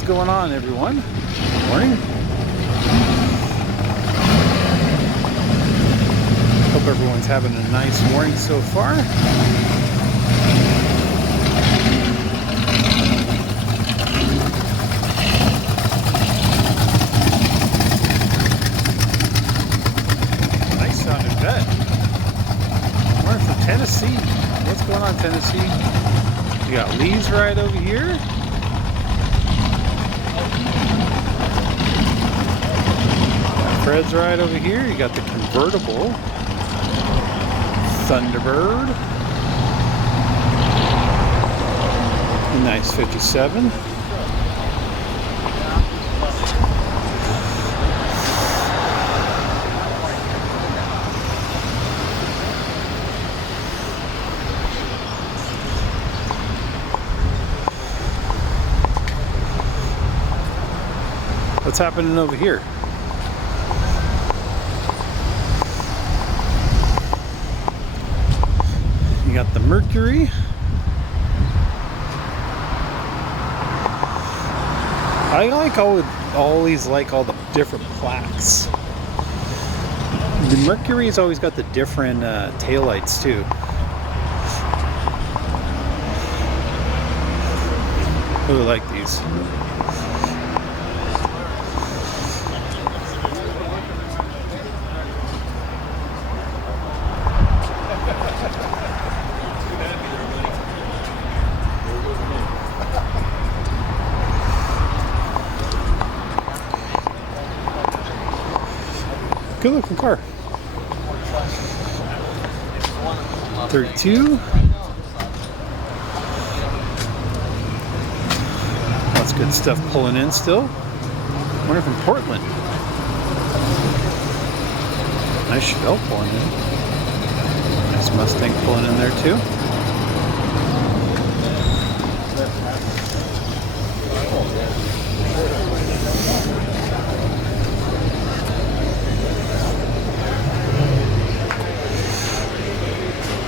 is going on, everyone? Good morning. Hope everyone's having a nice morning so far. Nice sounding vet. Morning from Tennessee. What's going on, Tennessee? You got Lee's right over here. Fred's right over here. You got the convertible Thunderbird. Nice 57. What's happening over here? You got the Mercury. I always like all the different plaques. The Mercury's always got the different taillights too. I really like these. Good looking car. 32. Lots of good stuff pulling in still. Wonder from Portland. Nice Chevelle pulling in. Nice Mustang pulling in there too.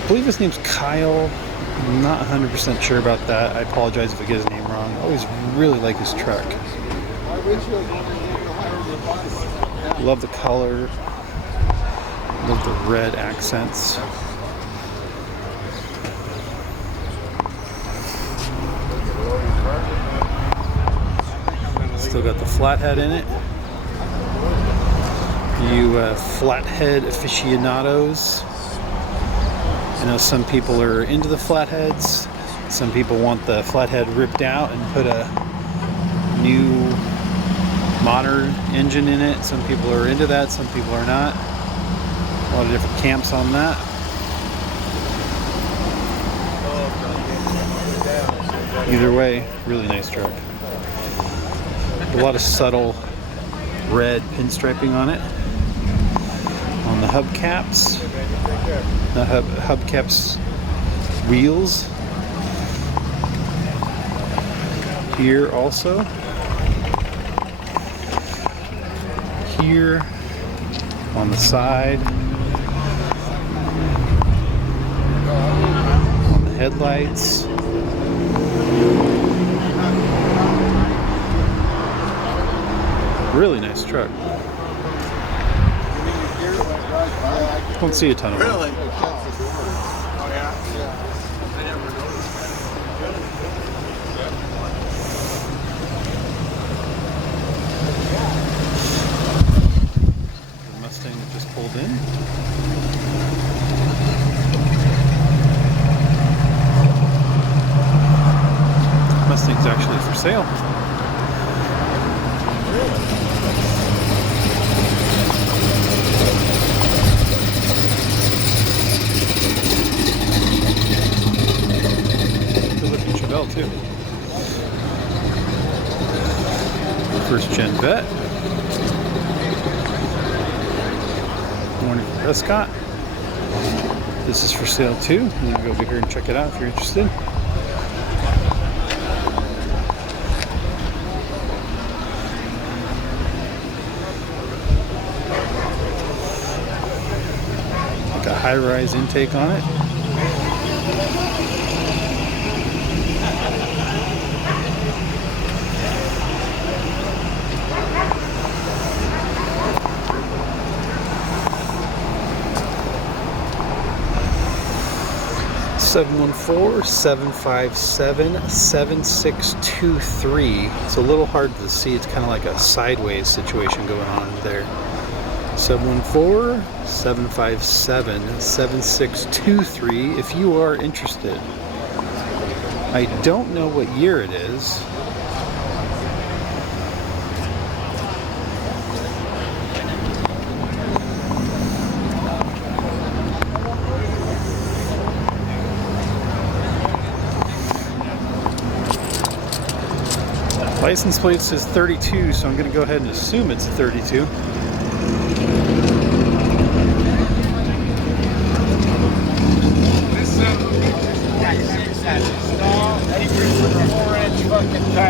I believe his name's Kyle. I'm not 100% sure about that. I apologize if I get his name wrong. I always really like his truck. Love the color. Love the red accents. Still got the flathead in it. You flathead aficionados. I know some people are into the flatheads. Some people want the flathead ripped out and put a new modern engine in it. Some people are into that, some people are not. A lot of different camps on that. Either way, really nice truck. A lot of subtle red pinstriping on it. On the hubcaps. The hubcaps wheels here also. Here on the side. On the headlights. Really nice truck. Don't see a ton of them. Really? The Mustang that just pulled in. Mustang's actually for sale. Too. First gen vet. Morning from Prescott. This is for sale too. You can go over here and check it out if you're interested. Like a high-rise intake on it. 714-757-7623. It's a little hard to see. It's kind of like a sideways situation going on there. 714-757-7623 if you are interested. I don't know what year it is. License plate says 32, so I'm going to go ahead and assume it's a 32.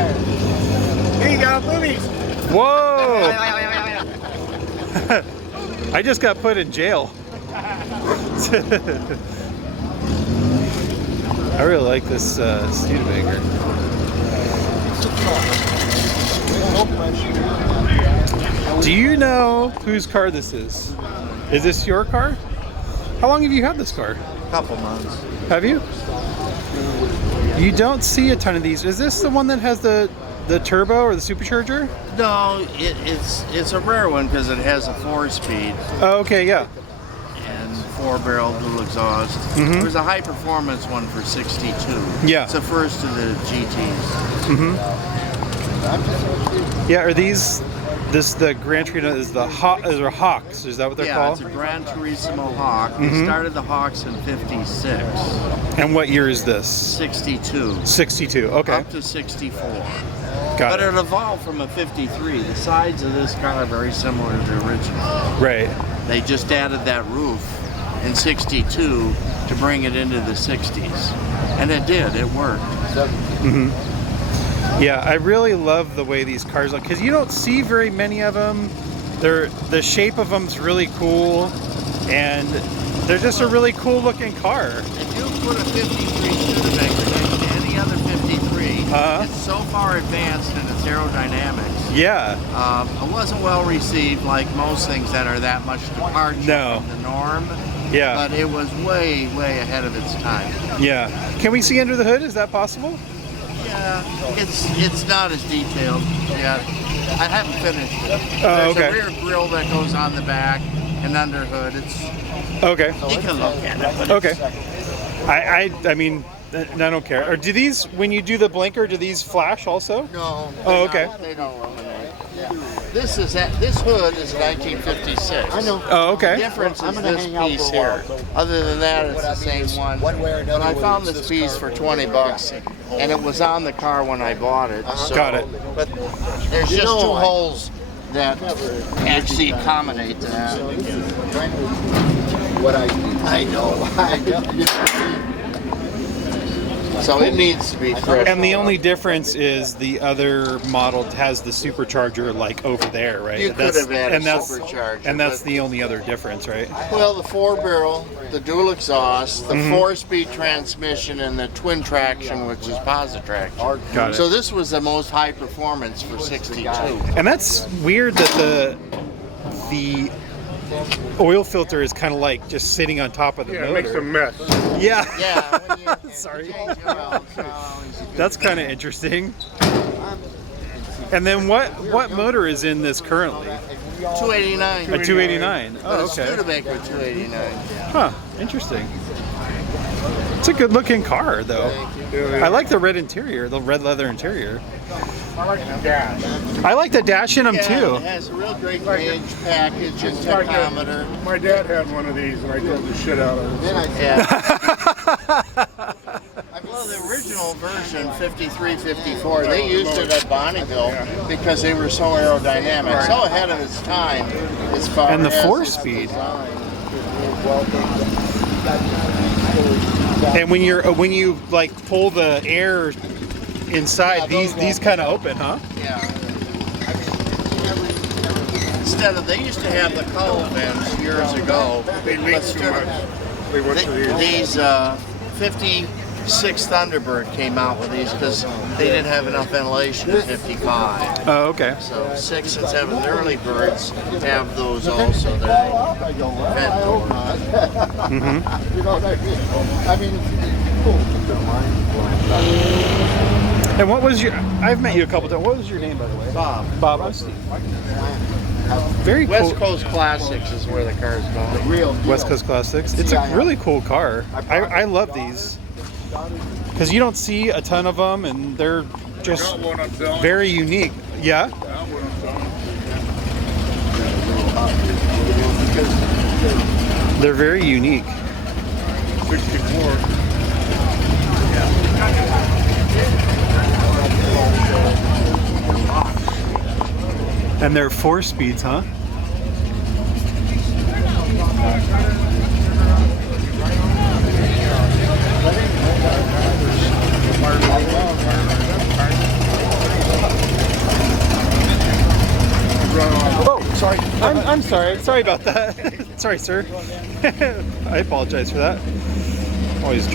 Here you go, movies. Whoa! I just got put in jail. I really like this Studebaker. Do you know whose car this is? Is this your car? How long have you had this car? A couple months. Have you? You don't see a ton of these. Is this the one that has the turbo or the supercharger? No, it's a rare one because it has a 4-speed Oh, okay, yeah. and 4-barrel dual exhaust. Mhm. There's a high performance one for 62. Yeah. It's the first of the GTs. Mm-hmm. Yeah, are these? The Gran Turismo is the Hawks. Is that what they're Yeah, called? it's a Gran Turismo Hawk. They Mhm. started the Hawks in 56, And what year is this? 62, 62. Okay, up to 64. got But it. it evolved from a 53. The sides of this car are very similar to the original. Right. They just added that roof in 62 to bring it into the 60s. And it did, it worked. Mm-hmm. Yeah, I really love the way these cars look because you don't see very many of them. The shape of them's really cool, and they're just a really cool looking car. If you put a 53 Studebaker next to any other 53, it's so far advanced in its aerodynamics. Yeah. It wasn't well received like most things that are that much departure from the norm. Yeah. But it was way, way ahead of its time. Yeah. Can we see under the hood? Is that possible? Yeah, it's not as detailed yet. I haven't finished it. Oh, There's okay. a rear grille that goes on the back and under hood. It's Okay. you can look at it. But Okay. I mean, I don't care. Or do these, when you do the blinker, do these flash also? No. Oh, okay. They don't illuminate. This hood is 1956. I know. Oh, The okay. difference I'm is gonna this hang out piece for a while, here. so Other than that, it's the same one. one way or another, But I whether found it's this this piece car for or $20, and it was on the car when I bought it. So, Got it. But there's You just know, two I- holes that actually accommodate that. So this is trying to what I know. I know. So it needs to be fresh. And the only difference is the other model has the supercharger like over there, right? You could have had a and that's supercharger, and that's but- the only other difference, right? Well, the 4-barrel, the dual exhaust, the 4-speed transmission, and the twin traction, which is positraction. Got it. So this was the most high performance for 62. And that's weird that the oil filter is kind of like just sitting on top of the motor. It makes a mess. Yeah. Yeah, when you Sorry. change your oil, it's not always a good That's kind of interesting. And then what motor is in this currently? 289. A 289. But Oh, it's okay. Studebaker 289. Huh. Interesting. It's a good looking car, though. I like the red interior, the red leather interior. I like the dash. I like the dash in them Yeah, too. it has a real great gauge package and Like tachometer. my dad had one of these and I drove the shit out of it. Then I Yeah. Well, the original version, 53, 54, they used it at Bonneville because they were so aerodynamic, so ahead of its time as far And the as 4-speed. its design. And when you like pull the air inside, these kind of open, huh? Yeah. Instead of, they used to have the cowl vents years ago. They leak too much. They went to these. These 56 Thunderbird came out with these because they didn't have enough ventilation in 55. Oh, okay. So 6 and 7 the early birds have those also. They're vent doors. Mm-hmm. You know what I mean? I mean, And what was your? I've met you a couple times. What was your name, by the way? Bob. Bob. I'm Steve. Very cool. West Coast Classics is where the car's going. Real deal. West Coast Classics. It's a really cool car. I love these because you don't see a ton of them, and they're just very unique. Yeah. They're very unique. 64. And they're 4 speeds, huh? Oh, sorry. I'm sorry. Sorry about that. Sorry, sir. I apologize for that. Always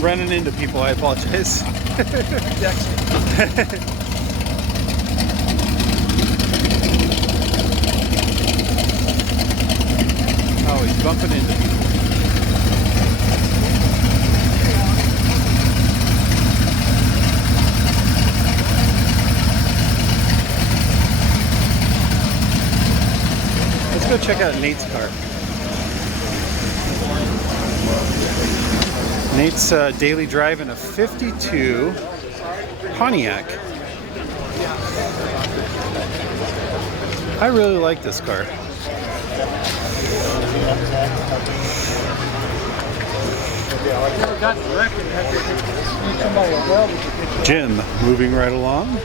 running into people. I apologize. Oh, he's bumping into people. Let's go check out Nate's car. Nate's daily drive in a 52 Pontiac. I really like this car. Jim, moving right along.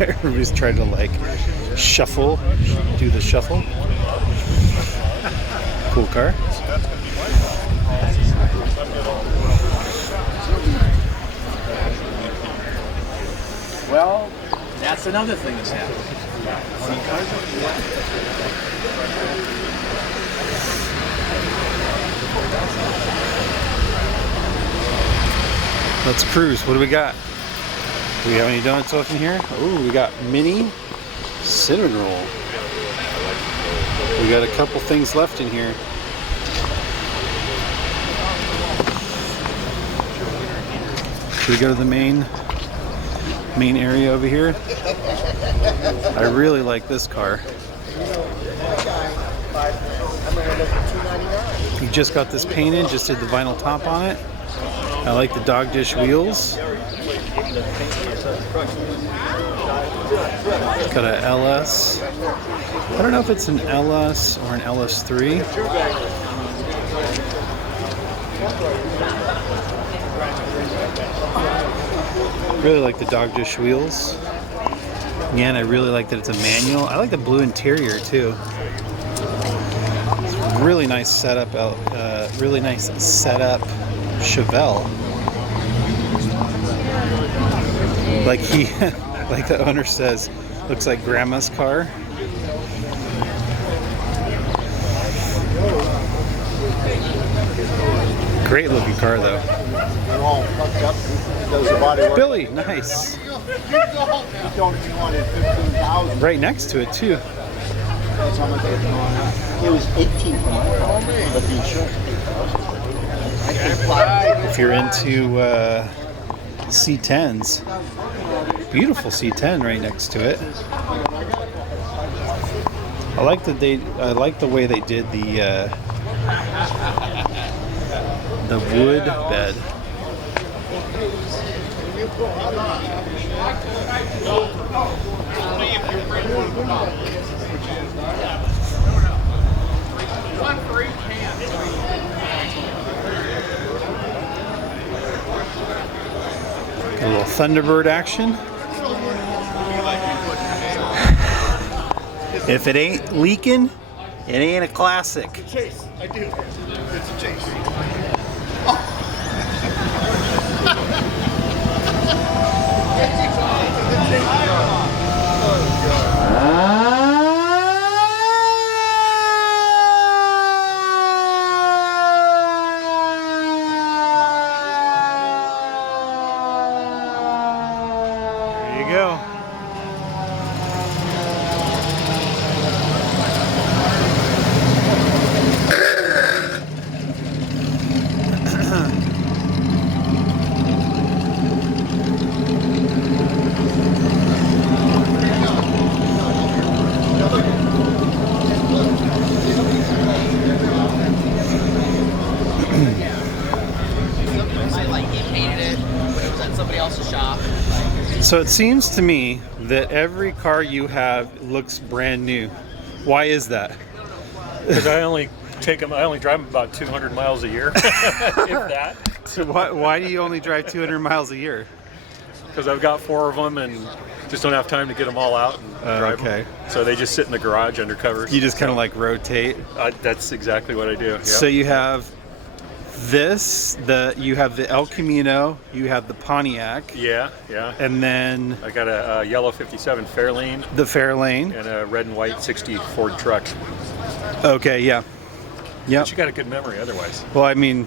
Everybody's trying to like shuffle, do the shuffle. Cool car. Well, that's another thing that's happening. Let's cruise. What do we got? Do we have any donuts left in here? Oh, we got mini cinnamon roll. We got a couple things left in here. Should we go to the main area over here? I really like this car. We just got this painted, just did the vinyl top on it. I like the dog dish wheels. It's got a LS. I don't know if it's an LS or an LS3. Really like the dog dish wheels. Again, I really like that it's a manual. I like the blue interior too. It's really nice setup. Really nice setup. Chevelle. Like like the owner says, looks like grandma's car. Great looking car though. Billy, nice. Right next to it too. It was 18 for my car, but the insurance paid If you're into C10s, beautiful C10 right next to it. I like the way they did the wood bed. Got a little Thunderbird action. If it ain't leaking, it ain't a classic. Chase, I do. It's a chase. There you go. So it seems to me that every car you have looks brand new. Why is that? Because I only drive them about 200 miles a year, if that. So why do you only drive 200 miles a year? Because I've got 4 of them and just don't have time to get them all out and drive okay. them. So they just sit in the garage under covers. You just kind of like rotate. That's exactly what I do. Yep. So you have you have the El Camino, you have the Pontiac. Yeah, yeah. And then I got a yellow 57 Fairlane. The Fairlane. And a red and white 60 Ford truck. Okay, yeah. Yep. But you got a good memory otherwise. Well, I mean,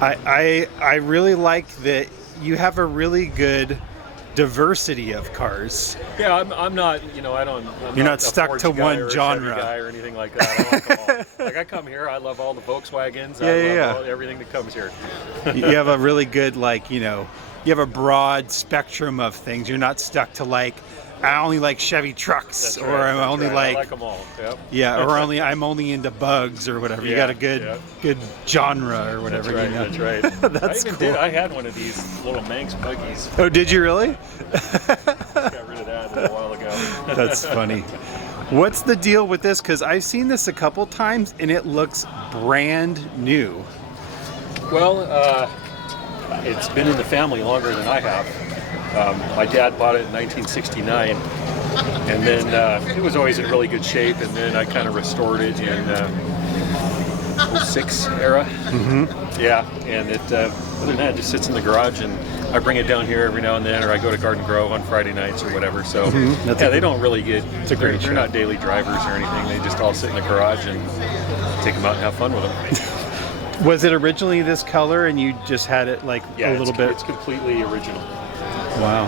I really like that you have a really good diversity of cars. Yeah, I'm not, You're not stuck Ford to guy one or a genre. Chevy guy or anything like that. I like them all. Like I come here, I love all the Volkswagens. I love everything that comes here. You have a really good, you have a broad spectrum of things. You're not stuck to I only like Chevy trucks, That's right, I'm only I like them all. Yep. Yeah, or I'm only into bugs or whatever. You got a good genre or whatever. That's right. That's right. That's cool. I had one of these little Manx buggies. Oh, did you really? Got rid of that a little while ago. That's funny. What's the deal with this? Because I've seen this a couple times and it looks brand new. Well, it's been in the family longer than I have. My dad bought it in 1969, and then it was always in really good shape, and then I kind of restored it in 06 era. Mm-hmm. Yeah, and other than that, it just sits in the garage, and I bring it down here every now and then, or I go to Garden Grove on Friday nights or whatever. So they don't really get, they're not daily drivers or anything. They just all sit in the garage and take them out and have fun with them. Was it originally this color and you just had it a little bit? It's completely original. Wow.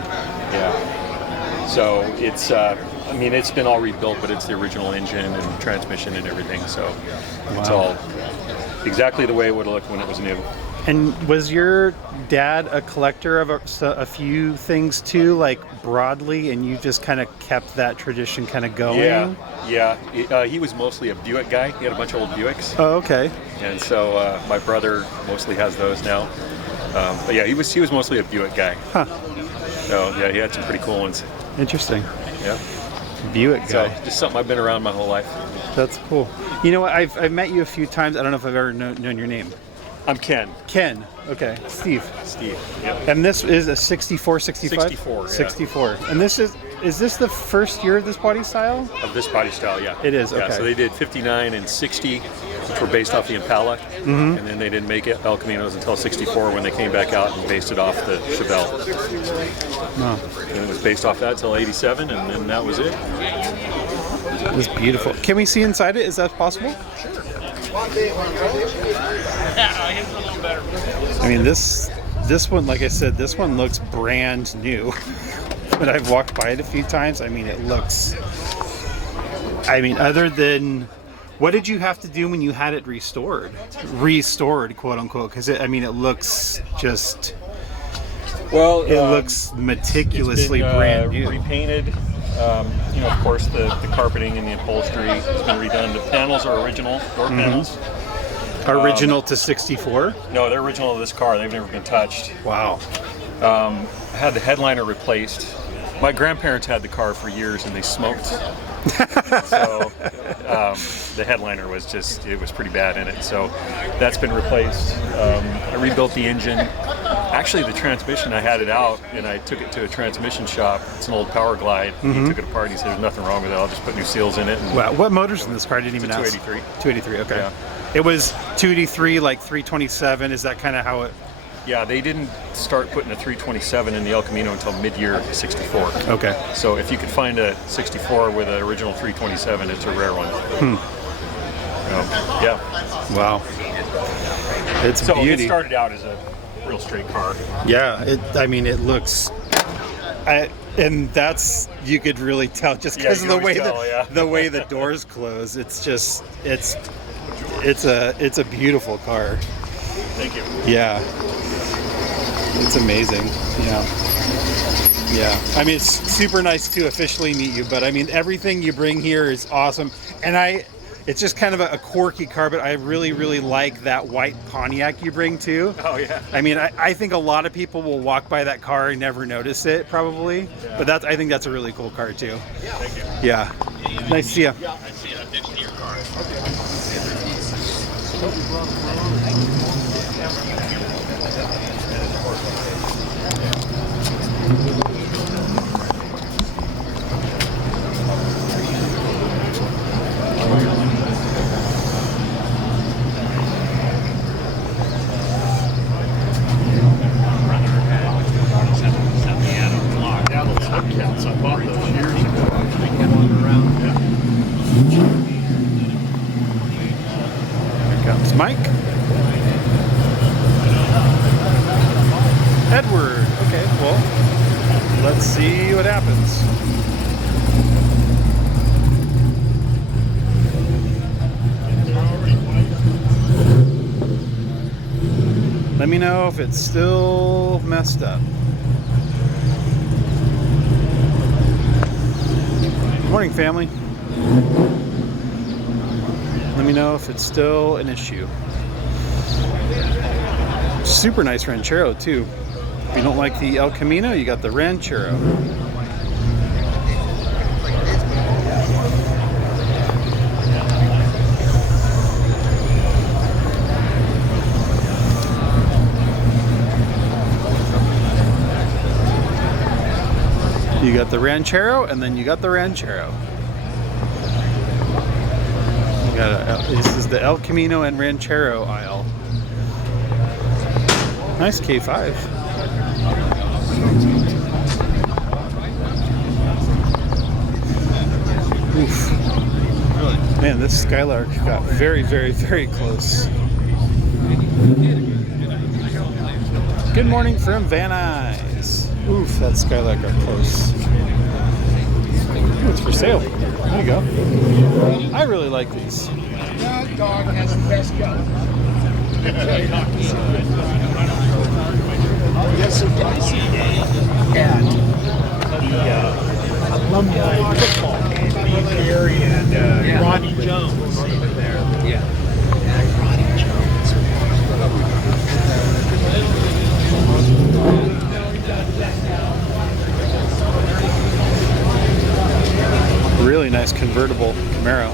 Yeah. So it's, it's been all rebuilt, but it's the original engine and transmission and everything. So it's all exactly the way it would look when it was new. And was your dad a collector of a few things too, broadly, and you just kind of kept that tradition kind of going? Yeah. He was mostly a Buick guy. He had a bunch of old Buicks. Oh, okay. And so my brother mostly has those now. But yeah, he was mostly a Buick guy. Huh. So yeah, he had some pretty cool ones. Interesting. Yeah. Buick guy. So just something I've been around my whole life. That's cool. You know what? I've met you a few times. I don't know if I've ever known your name. I'm Ken. Ken. Okay. Steve. Yep. And this is a 64, 65? 64. Yeah. 64. And this is this the first year of this body style? Of this body style, yeah. It is, okay. Yeah, so they did 59 and 60, which were based off the Impala. Mm-hmm. And then they didn't make El Caminos until 64 when they came back out and based it off the Chevelle. Oh. And it was based off that until 87, and then that was it. It was beautiful. Can we see inside it? Is that possible? Sure. I mean, this one, like I said, this one looks brand new. But I've walked by it a few times. I mean, it looks... other than... What did you have to do when you had it restored? Restored, quote unquote, because it looks just... Well, it looks meticulously brand new. Repainted. Of course, the carpeting and the upholstery has been redone. The panels are original, door panels. Original to 64? No, they're original to this car. They've never been touched. Wow. I had the headliner replaced. My grandparents had the car for years and they smoked. So the headliner was it was pretty bad in it. So that's been replaced. I rebuilt the engine. Actually, the transmission, I had it out and I took it to a transmission shop. It's an old Power Glide. He took it apart. He said, "There's nothing wrong with it. I'll just put new seals in it." And wow. What motor's in this car? I didn't even ask. 283. 283, okay. Yeah. It was 283, 327. Is that kind of how it... Yeah, they didn't start putting a 327 in the El Camino until mid-year 64. Okay. So if you could find a 64 with an original 327, it's a rare one. Yeah. Wow. It's so beauty. It started out as a real straight car. Yeah, it looks... and that's, you could really tell just because of the way the way the doors close. It's just, it's a beautiful car. Thank you. Yeah. It's amazing. Yeah. It's super nice to officially meet you, but everything you bring here is awesome. And It's just kind of a quirky car, but I really, really like that white Pontiac you bring too. Oh yeah. I mean, I think a lot of people will walk by that car and never notice it, probably. Yeah. But I think that's a really cool car too. Thank you. Yeah. Nice to see you. I bought those years ago. Here comes Mike. Edward. Okay, well, let's see what happens. Let me know if it's still messed up. Good morning, family. Let me know if it's still an issue. Super nice Ranchero too. If you don't like the El Camino, you got the Ranchero. You got the Ranchero, and then you got the Ranchero. You got this is the El Camino and Ranchero aisle. Nice K5. Oof. Man, this Skylark got very, very, very close. Good morning from Van Nuys. Oof, that Skylark got close. Ooh, it's for sale. There you go. I really like these. That dog has the best gun. Yesterday at the alumni football game, Gary and Ronnie Jones were there. Yeah. Ronnie Jones. Really nice convertible Camaro.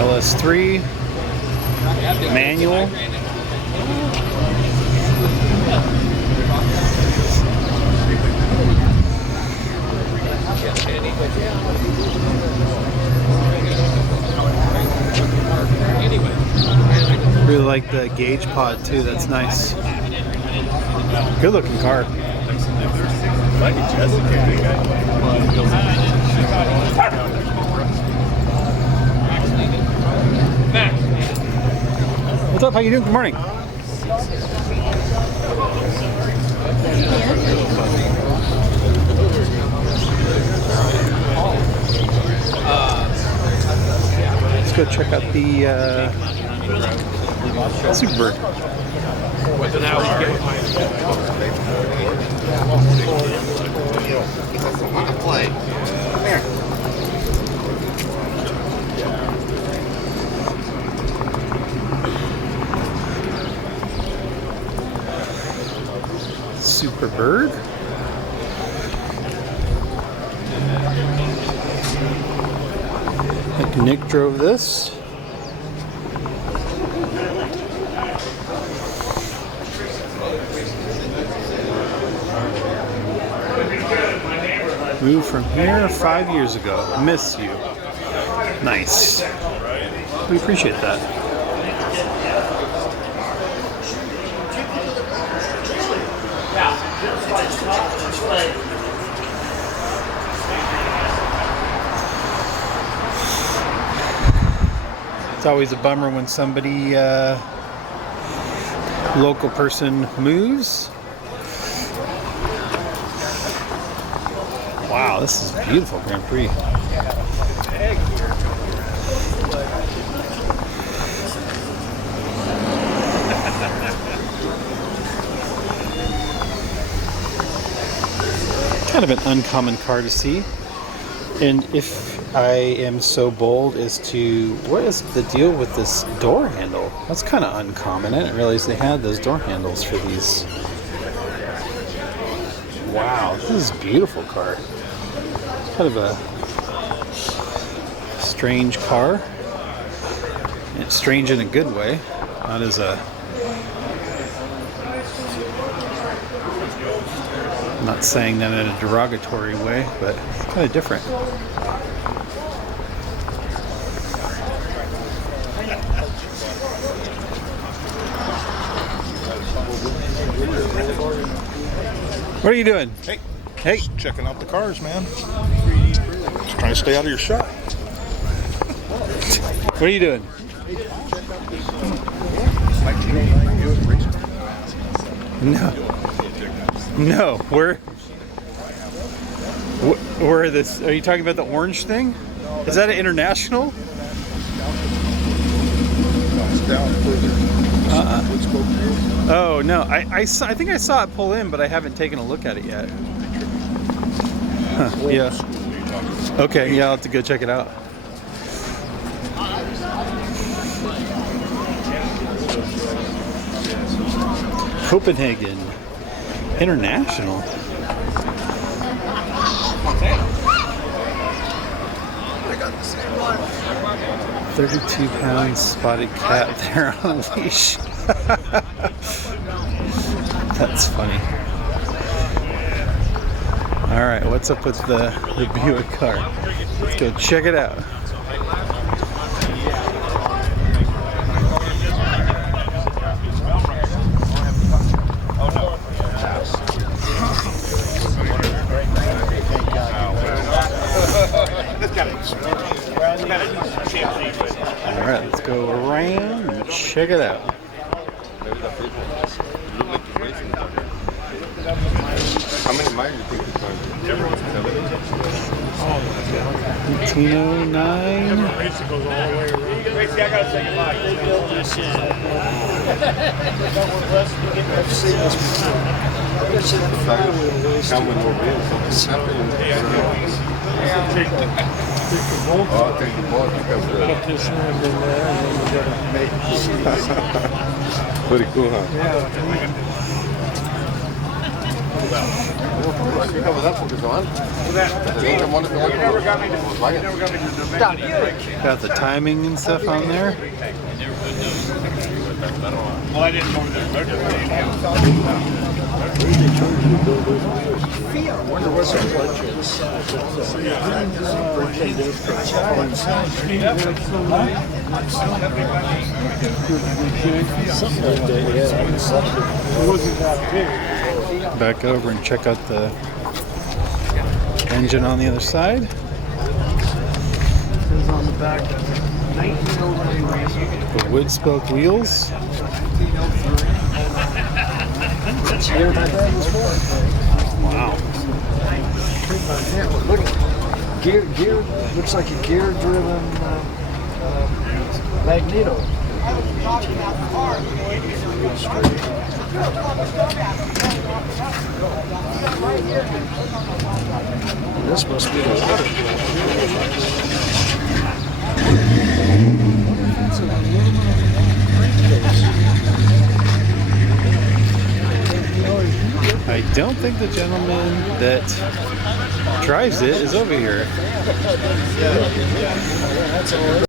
LS3 manual. Really like the gauge pod too. That's nice. Good looking car. What's up? How you doing? Good morning. Let's go check out the Superbird. Play. Come here. Superbird. I think Nick drove this. Moved from here 5 years ago. Miss you. Nice. We appreciate that. It's always a bummer when somebody, local person moves. Wow, this is beautiful Grand Prix. kind of an uncommon car to see. And if I am so bold as to, what is the deal with this door handle? That's kind of uncommon. I didn't realize they had those door handles for these. Wow, this is a beautiful car. Kind of a strange car. And it's strange in a good way, not as a... I'm not saying that in a derogatory way, but it's kind of different. What are you doing? Hey. Just checking out the cars, man. Just trying to stay out of your shot. What are you doing? No. Where are this? Are you talking about the orange thing? Is that an international? Oh no, I think I saw it pull in, but I haven't taken a look at it yet. Huh, yeah. Okay, yeah, I'll have to go check it out. Copenhagen International. 32-pound spotted cat there on a leash. That's funny. All right, what's up with the Buick car? Let's go check it out. All right, let's go around and check it out. How many miles do you think it's Camino 9. Take the ball because pretty cool, huh? Got the timing and stuff on there. Well, I didn't know that. Wonder what some budgets. Something like that, yeah. It wasn't that big. Back over and check out the engine on the other side. It was on the back. 1903. The wood spoke wheels. That's the year my dad was born. Wow. Look, gear, looks like a gear-driven Magneto. This must be the water. I don't think the gentleman that drives it is over here.